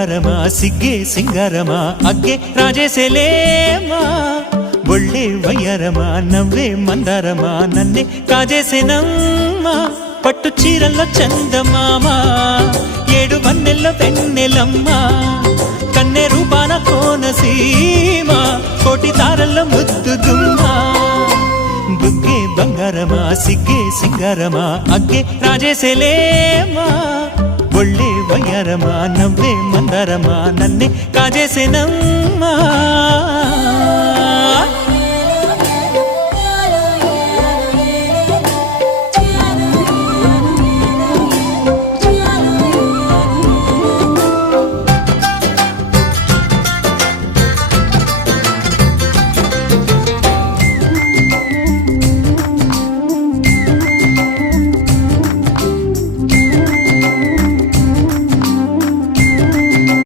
బంగారమా సిగ్గే సింగారమా అగ్గే రాజేసేలేమా ఒళ్ళే వయ్యారమా నవ్వే మందారమా నన్నే కాజేసేనమ్మా పట్టు చీరల్లో చందమామా ఏడు వన్నెల్లో వెన్నెలమ్మా కన్నె రూపాన కోనసీమ కోటి తారల్లో ముద్దుదుమ్మా బుగ్గే బంగారమా సిగ్గే సింగారమా అగ్గే రాజేసేలేమా ఒళ్ళే వయ్యారమా నవ్వే మందారమా నన్నే కాజేసేనమ్మా